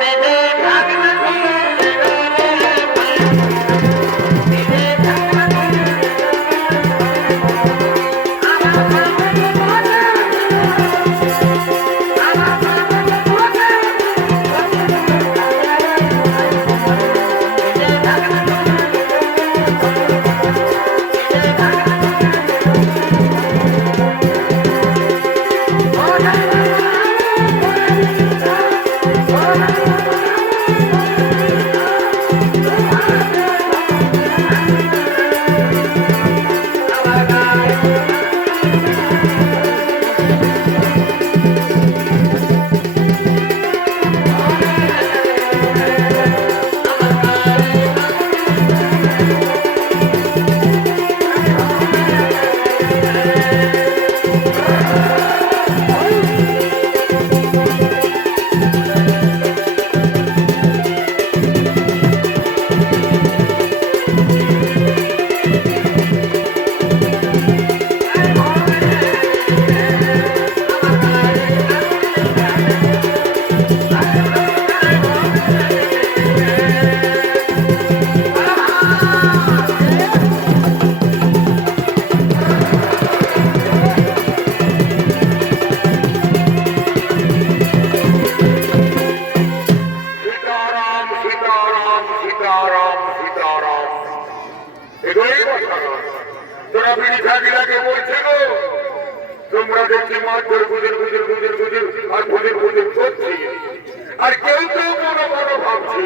সীতারাম তোরা বিড়ি থাকিলাকে বলছে গো। তোমরা দেখছি মাছ ধরে গুজর গুজর গুজর গুজর আর গুজর গুজর করছি। আর কেউ কেউ মনে মনে ভাবছি।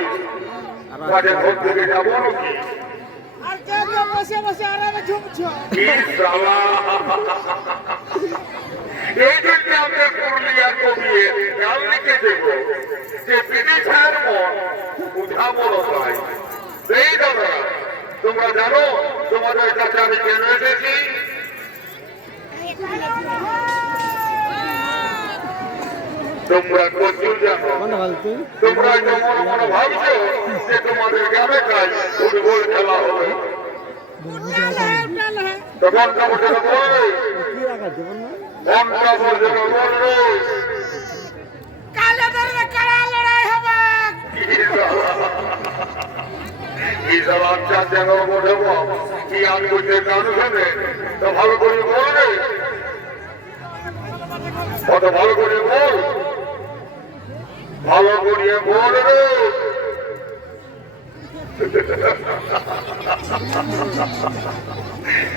বাজার ঘর থেকে যাব নাকি? আর কেউ কেউ বসে বসে আরামে ঝুমছো? এই জন্য আমরা পুরুলিয়ার কবিয়ে গান লিখে দেব। যে বিদেশের মন উঠাবো দাদা তোমরা জানো তোমাদের কাছে আমি কেন এসেছি? তোমরা জানো? তোমরা যেমন মনে ভাবছ যে তোমাদের গ্রামে কাজ ফুটবল খেলা হবে? লড়াই হবে কি বলব কি আমি বলতে গান তো ভালো করে বলবে কত ভালো করে বল। ভালো করে বলবে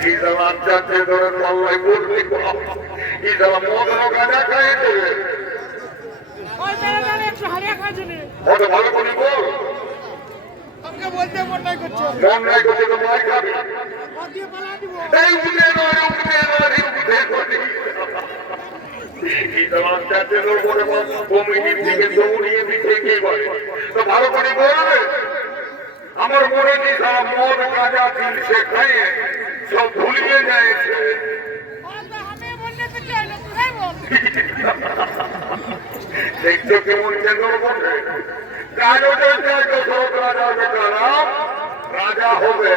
কি বাচ্চা যে ধরে পাল্লাই বলবি কি মদ দেবে। কত ভালো করে বল। আমার মনে কি সব মদ গাঁজা দিল সে খাইয়ে সব ভুলিয়ে যাচ্ছে ওর তো আমি বললে তো চাই না দেখছ কেমন রাজা হবে।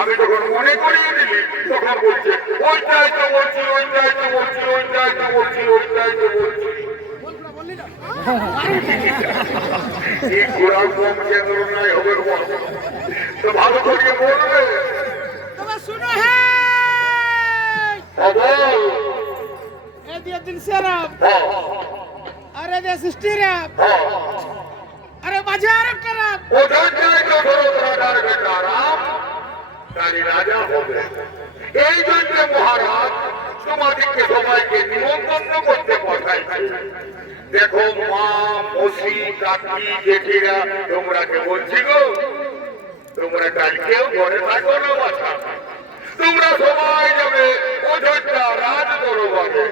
আমি তখন মনে করিয়ে দিলি, তখন বলছে, ওইটাই তো বলছি, ওইটাই তো বলছি, ওইটাই তো বলছি, ওইটাই তো বলছি। বললি না কি ঘোরার কম কেন্দ্র নাই হবে। তো ভালো করিয়ে বলবে তবে শুনো হ্যাঁ অবল এ দিয়ে দিন এই জন্য মহারাজ তোমাদেরকে সবাইকে নিমন্ত্রণ করতে পাঠাইছি দেখো মা, মসি, কাকি, জেঠিরা, তোমরা কে বলছি গো? তোমরা কালকেও ঘরে থাকো না বাছা। তোমরা সবাই যাবে অযোধ্যা রাজ দরবারে।